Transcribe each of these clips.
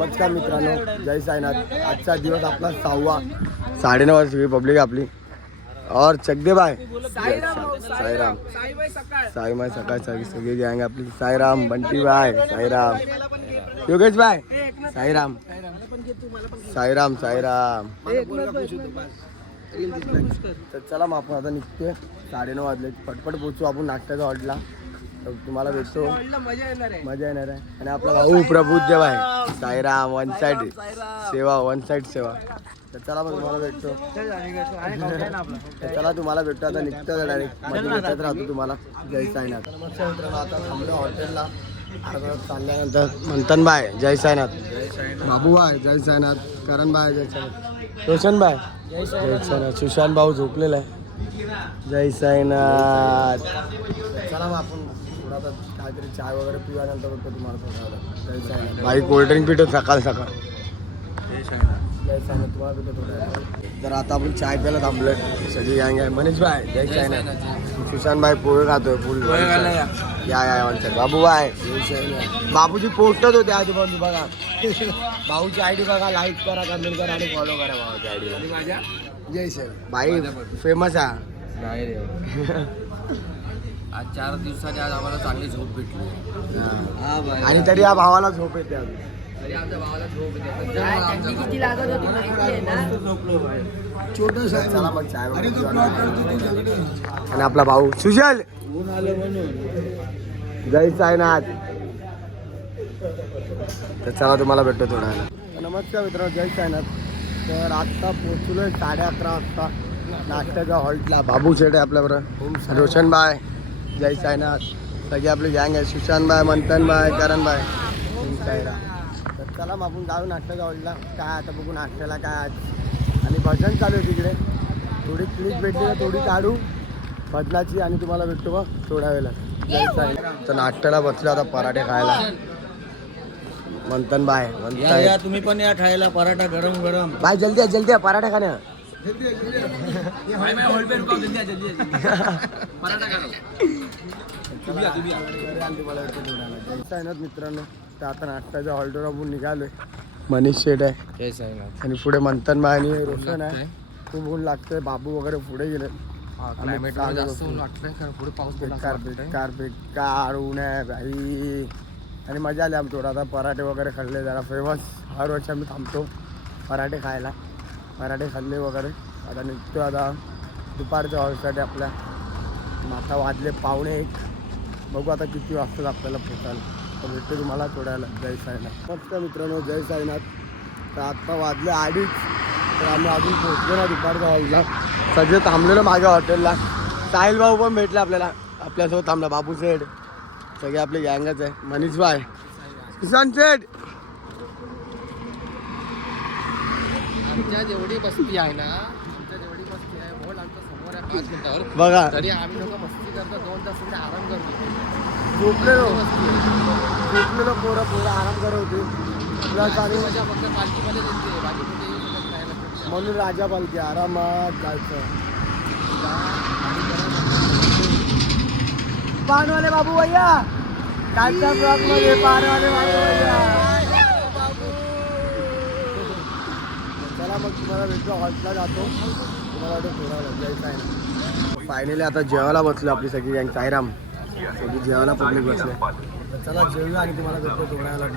नमस्कार मित्रांनो, जय साईनाथ. आजचा दिवस आपला 6वा. 9:30 वाजता पब्लिक आपली और चकदे बाय साईराम साईमाई सकाळ सगळी गँग आपली. Sairam, Bunty bye Sairam, Yogesh bye Sairam Sairam Sairam. तर चला मग आपण आता निघतोय. 9:30 वाजले. पटपट पोचू आपण नाश्त्याच्या हॉटेलला. तर तुम्हाला भेटतो, मजा येणार आहे. आणि आपला भाऊ प्रबुद्ध आहे साईराम. वन साईड सेवा, वन साईड सेवा. तर चला मग तुम्हाला भेटतो. तर चला तुम्हाला भेटतो आता निघतो डायरेक्ट. मध्ये भेटत राहतो तुम्हाला. जय साईनाथ. नमस्कार मित्रांनो, आता थांबलो हॉटेलला. अर्धा चालल्यानंतर मंथन बाय जय साईनाथ, बाबू बाय जय साईनाथ, करण बाय जय साईनाथ, रोशन बाय जय साईनाथ, सुशांत भाऊ झोपलेला आहे. जय साईनाथ. चला मग आपण थोडा आता काहीतरी चाय वगैरे पिल्यानंतर बघतो तुम्हाला थोडा. जय साईनाथ. बाई कोल्ड्रिंक पितो सकाळ सकाळ. जय साईनाथ. तुम्हाला भेटतो थोडा. तर आता आपण चाय प्यायला थांबलोय. सगळी गँग आहे. मनीष बाय जय साईनाथ, सुशांत भाई पोहे खातोय फुल. या बाबू बाय जय साईनाथ. बाबूची पोस्टच होते आजूबाजू बघा. भाऊची आयडी बघा, लाईक करा, कमेंट करा आणि फॉलो करा भाऊच्या आयडीला. जय साईनाथ. भाई फेमस आहे. आज 4 दिवसांनी आज आम्हाला चांगली झोप भेटली. आणि तरी या भावाला झोप येते. तरी आमच्या भावाला झोप येते. किती लागत होती छोटस. चला मग चाय आणि आपला भाऊ सुजल जय साईनाथ. तर चला तुम्हाला भेटतो थोडा. नमस्कार मित्रांनो, जय साईनाथ. तर आत्ता पोचलोय 11:30 वाजता नाश्त्याच्या हॉल्टला. बाबू शेठ आहे आपल्याबरोबर, रोशन बाय जय साईनाथ, सगळी आपली गँग आहे. सुशांत बाय, मंथन बाय, करण बाय, साईराम. तर चला मग आपण जाऊ नाश्त्याच्या हॉल्टला. काय आता बघू नाश्त्याला काय आज. आणि भजन चालू आहे तिकडे. थोडी क्लिप भेटली तर थोडी काढू भजनाची आणि तुम्हाला भेटतो बघ थोड्या वेळेला. जय साईनाथ. तर नाश्त्याला बसलो आता पराठे खायला. मंथन बाय या तुम्ही पण या खायला पराठा गरम गरम. बाय जल्दी जल्दी पराठा खाण्या. मित्रांनो, तर आता नाश्त्याच्या हॉल्टवर आपण निघालोय. मनीष शेठ आहे आणि पुढे मंथन बाय आणि रोशन आहे. खूप ऊन लागतंय. बाबू वगैरे पुढे गेले. पुढे पाऊस बेकार बेकार बेकार ऊन आहे भाई. आणि मजा आली आमची. थोडा आता पराठे वगैरे खाल्ले, जरा फेमस. हर वर्षी आम्ही थांबतो पराठे खायला. पराठे खाल्ले वगैरे. आता निघतो आता दुपारच्या हॉलसाठी आपल्या. आता वाजले 1:45. बघू आता किती वाजतात आपल्याला पोचायला. तर भेटतो तुम्हाला थोड्याला. जय साईनाथ. मस्त मित्रांनो, जय साईनाथ. तर आत्ता वाजले 2:30. तर आम्ही अजून पोचलो ना दुपारच्या हॉलला. सगळे थांबलेलो मागे हॉटेलला. साहिल भाऊ पण भेटले आपल्याला. आपल्यासोबत थांबला बाबू शेठ. सगळे आपले गँगच आहे. मनीष भाई, किसान शेठ. आमच्या जेवढी बस्ती आहे ना, आमच्या जेवढी बस्ती आहे बोल आमच्या समोर आहे 5 मिनिटावर. बघा तरी आम्ही लोक मस्ती करतो. 2 तास पुढे आराम करतो. झोपलेलो पोरं आराम करत होते. माझ्या फक्त पालखीमध्ये दिसते, बाकी कुठे येऊ शकत नाही. म्हणून राजा पालखी आरामात जायचं. पानवाले बाबू भैया कालच्या ब्लॉग मध्ये पानवाले बाबू भैया. चला मग तुम्हाला भेटतो. हॉल्टला जातो तुम्हाला थोडा. जय साईनाथ. फायनली आता जेवायला बसलो आपली सगळी गँग. साईराम सगळी जेवायला पब्लिक बसले. चला जेवूया आणि तुम्हाला भेटतो थोड्या वेळा.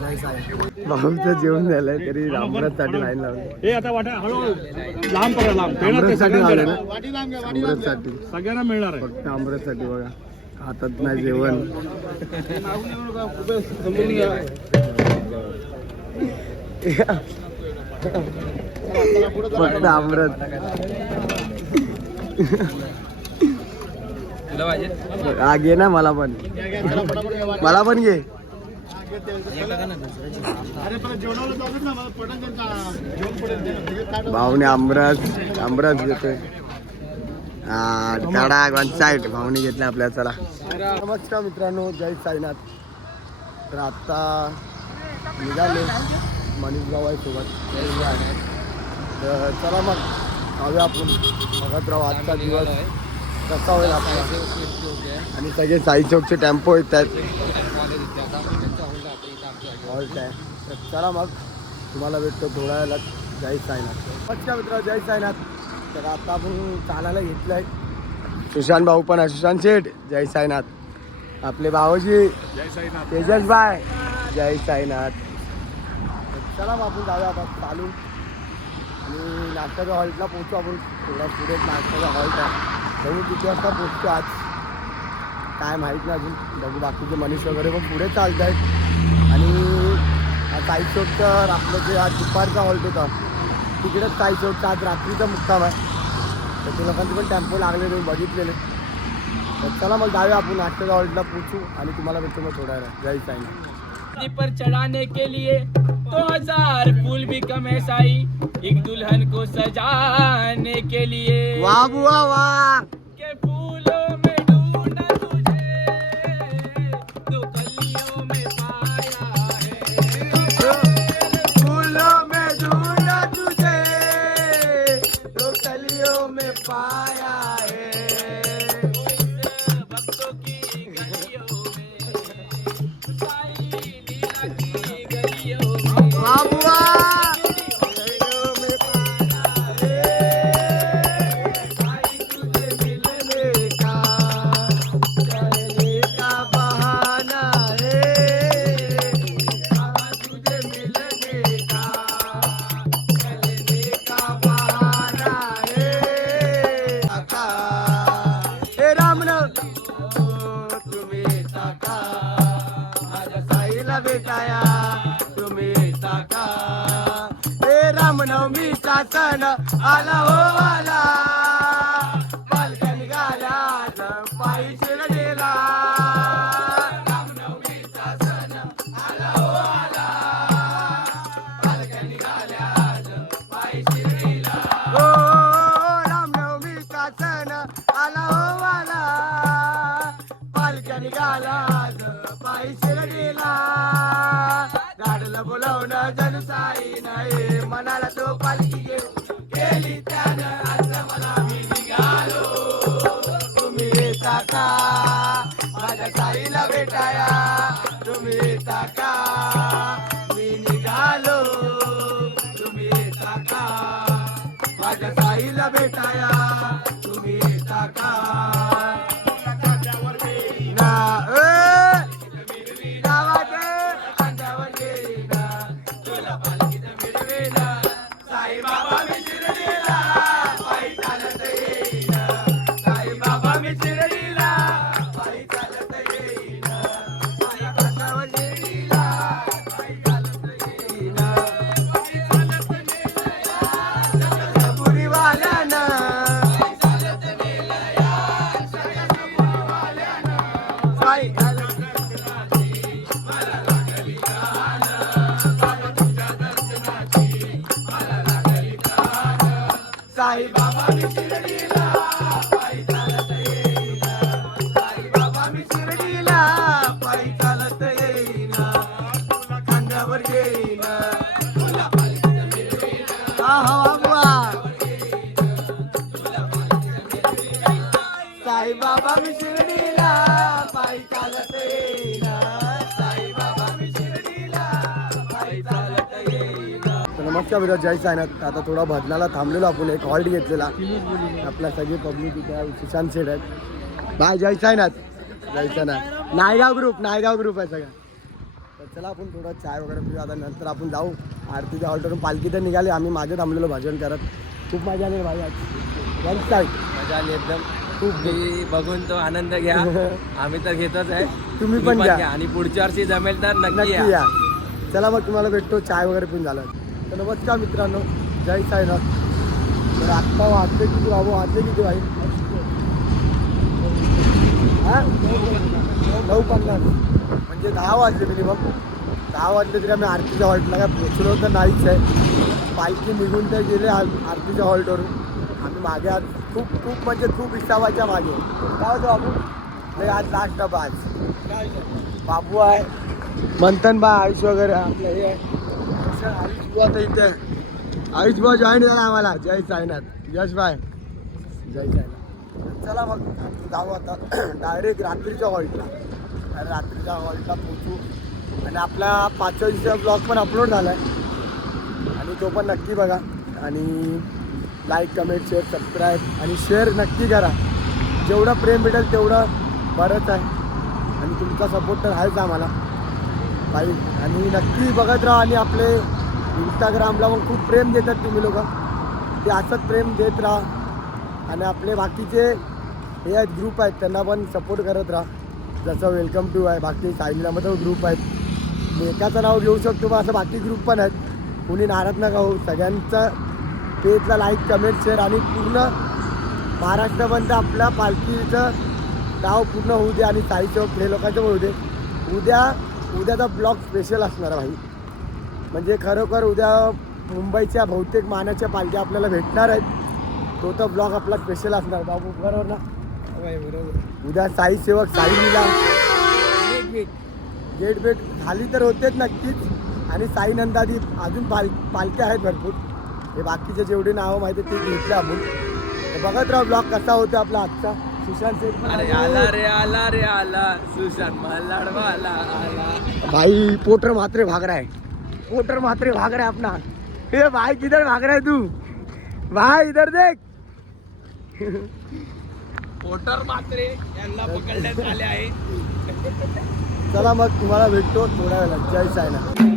जय साईनाथ. भाऊचं जेवण झालंय तरी अमृतसाठी लाईन लावली. अमृतसाठी लावले ना. अमृतसाठी सगळ्यांना मिळणार आहे. फक्त अमृतसाठी बघा. हातात नाही जेवण. फक्त अमृत. हा घे ना, मला पण घे. भाऊने आमरस घेतोय. कडा वन साईड भाऊने घेतले आपल्या. चला नमस्कार मित्रांनो, जय साईनाथ. तर आता निघाले मनीष भाऊ आहे सोबत. तर चला मग जाऊया आपण. बघत राहू आजचा दिवस कसा होईल आपला. आणि सगळे साई चौकचे टेम्पो येतात. हॉल्ट आहे. तर चला मग तुम्हाला भेटतो थोड्या वेळात जय साईनाथ. अच्छा मित्र जय साईनाथ. तर आता आपण चालायला घेतलं आहे. सुशांत भाऊ पण आहे, सुशांत शेठ जय साईनाथ. आपले भाऊजी तेजस भाई जय साईनाथ. चला मग आपण जाऊया आता चालू आणि नाटकाच्या हॉल्टला पोहोचू आपण. थोडा पुढे नाटकाचा हॉल्ट आहे, बघू किती वाजता पोहोचतो आज काय माहीत नाही अजून. बघू बाकीचे मनीष वगैरे पण पुढे चालत आहेत. आणि ताई चौक तर आपलं जे आज दुपारचा हॉल्ट होता तिकडेच ताई चौकचा आज रात्रीचा मुक्काम आहे. तर ते लोकांचे पण टेम्पो लागलेले बघितलेले. तर चला मग जाऊया आपण नाटकाच्या हॉल्टला पोहोचू आणि तुम्हाला भेटतो मग थोड्या वेळा. जय साईनाथ. पर चढ़ाने के लिए 2000 फूल भी कम है साई, एक दुल्हन को सजाने के लिए वाह बुआ वाह. के फूलों में ढूंढा तुझे, दो कलियों में पाया है, फूलों में ढूंढा तुझे, दो कलियों में पाया है. भक्तों की गलियों में साई लीला की गलियों में वाह बुआ. भेटाया तुम्ही टाका हे रामनवमीचा सण आला हो आला. पालख्या निघाल्या आज पायी शिर्डीला. रामनवमीचा सण आला हो आला. पालख्या निघाल्या आज पायी शिर्डीला. हो रामनवमीचा सण आला हो आला. पालख्या निघाल्या आज पायी शिर्डीला. गाडलं बोलवणं जनसाई नाही मनाला तो पालखी घेऊ गेली त्यानं आज मला मी निघालो. तुम्ही येता का माझ्या साईला भेटाया, तुम्ही येता का मी निघालो. तुम्ही येता का माझ्या साईला भेटाया, तुम्ही येता का. साई बाबा मी शिर्डीला पायी चालत येईन. साई बाबा मी शिर्डीला पायी चालत येईन. खांद्यावर येईन तुला पालखीत मिरवीन. साई बाबा मी शिर्डीला पायी चालत येईन. साई बाबा मी शिर्डीला पायी चालत येईन. नमस्कार मित्र जय साईनाथ. आता थोडा भजनाला थांबलेलो आपण, एक हॉल्ट घेतलेला. आपल्या सगळी पब्लिक इथे सुशांत शेठ आहेत. बाय जय साईनाथ. जय साईनाथ. नायगाव ग्रुप आहे सगळा. तर चला आपण थोडा चाय वगैरे पिऊ. आता नंतर आपण जाऊ आरतीच्या हॉल्टवरून. पालखी तर निघाली, आम्ही मागे थांबलेलो भजन करत. खूप मजा आली भाई आज. वन साईड मजा आली एकदम. खूप बघून तो आनंद घ्या. आम्ही तर घेतोच आहे, तुम्ही पण घ्या. आणि पुढच्या वर्षी जमेल तर नक्की नक्की या. या. चला मग तुम्हाला भेटतो, चाय वगैरे पिऊन झालं. तर नमस्कार मित्रांनो जय साईनाथ. तर आत्ता वाजले किती बाबू, वाजले किती भाई? 9:50 म्हणजे 10 वाजले मिनिमम. 10 वाजले तरी आम्ही आरतीच्या हॉल्टला काय पोचलो तर नाहीच आहे. पालखी निघून तर गेले आरतीच्या हॉल्टवरून. आम्ही मागे आज खूप म्हणजे खूप हिसाबाच्या मागे. काय होतं बाबू? नाही आज लास्ट डबा. आज बाबू आहे, मंथन बा, आयुष वगैरे आपलं हे आहे. आयुष बुवा तर इथे आयुष बुवा जॉईन झाला आम्हाला. जय साईनाथ. यश बाय जय साईनाथ. चला मग जाऊ आता डायरेक्ट रात्रीच्या हॉल्टला. रात्रीच्या हॉल्टला पोचू आणि आपला 5व्या दिवसाचा ब्लॉग पण अपलोड झाला आहे आणि तो पण नक्की बघा. आणि लाईक कमेंट शेअर सबस्क्राईब आणि शेअर नक्की करा. जेवढं प्रेम भेटेल तेवढं बरंच आहे आणि तुमचा सपोर्ट तर आहेच आम्हाला बाई. आणि नक्की बघत राहा आणि आपले इंस्टाग्रामला पण खूप प्रेम देतात तुम्ही लोक, ते असंच प्रेम देत राहा. आणि आपले बाकीचे हे आहेत ग्रुप आहेत त्यांना पण सपोर्ट करत राहा. जसं वेलकम टू आहे, बाकी सायलीमध्ये ग्रुप आहेत. मी एकाचं नाव घेऊ शकतो पण असं बाकी ग्रुप पण आहेत. कुणी नाराज नका हो. सगळ्यांचं पेजला लाईक कमेंट शेअर आणि पूर्ण महाराष्ट्रापर्यंत आपल्या पालखीचं नाव पूर्ण होऊ दे आणि साई चौक हे लोकांचं होऊ दे. उद्याचा ब्लॉग स्पेशल असणार भाई. म्हणजे खरोखर उद्या मुंबईच्या बहुतेक मानाच्या पालख्या आपल्याला भेटणार आहेत. तो तर ब्लॉग आपला स्पेशल असणार बाबू, बरोबर ना? बरोबर. उद्या साई सेवक साईलीला गेट भेट झाली तर होतेच नक्कीच. आणि साई नंदादीप अजून पालख्या आहेत भरपूर. हे बाकीचे जेवढे नावं माहिती ते घेतले आपण. तर बघत राहा ब्लॉग कसा होतो आपला आजचा. सुशांत सेठ अरे आला रे आला रे आला सुशांत मल्हारवाला आला. भाई पोटर मात्रे भाग रहा है, पोटर मात्रे भाग रहा है अपना. ए भाई किधर भाग रहा है तू भाई, इधर देख. पोटर मात्रे यांना पकडण्यात आले आहे. चला मग तुम्हाला भेटतो थोड्या वेळात. जय साईनाथ.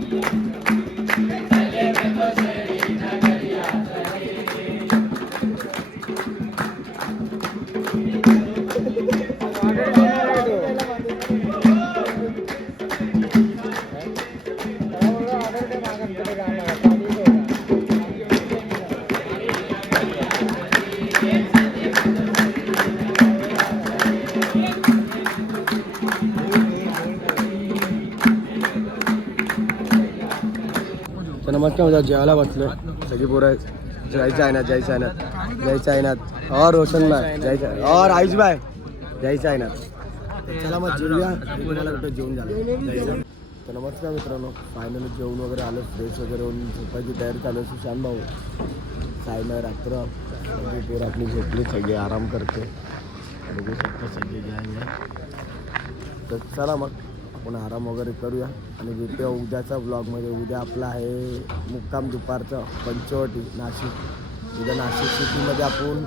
तर नमस्कार म्हणजे जेवायला बसलो सगळी पोरं. जय साईनाथ जय साईनाथ जय साईनाथ. और रोशन भाई जय साईनाथ और आयुष भाई जय साईनाथ. चला मग जेवूया. तुम्हाला कुठं जेवून झालं. तर नमस्कार मित्रांनो, फायनली जेवण वगैरे आलं, फ्रेश वगैरे होऊन झोपायची तयारी चालू आहे. सुशांत भाऊ साईनाथ रात्र पोरं आपली झोपली, सगळे आराम करते. बघू शकता सगळे जे. तर चला मग आपण आराम वगैरे करूया आणि भेटूया उद्याचा ब्लॉगमध्ये. उद्या आपला आहे मुक्काम दुपारचा पंचवटी नाशिक. उद्या नाशिक सिटीमध्ये आपण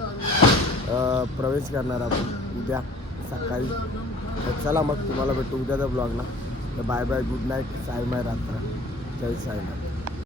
प्रवेश करणार आपण उद्या सकाळी. तर चला मग तुम्हाला भेटू उद्याच्या ब्लॉगला. तर bye bye, good night, Sai माय रात्र. जय साईनाथ.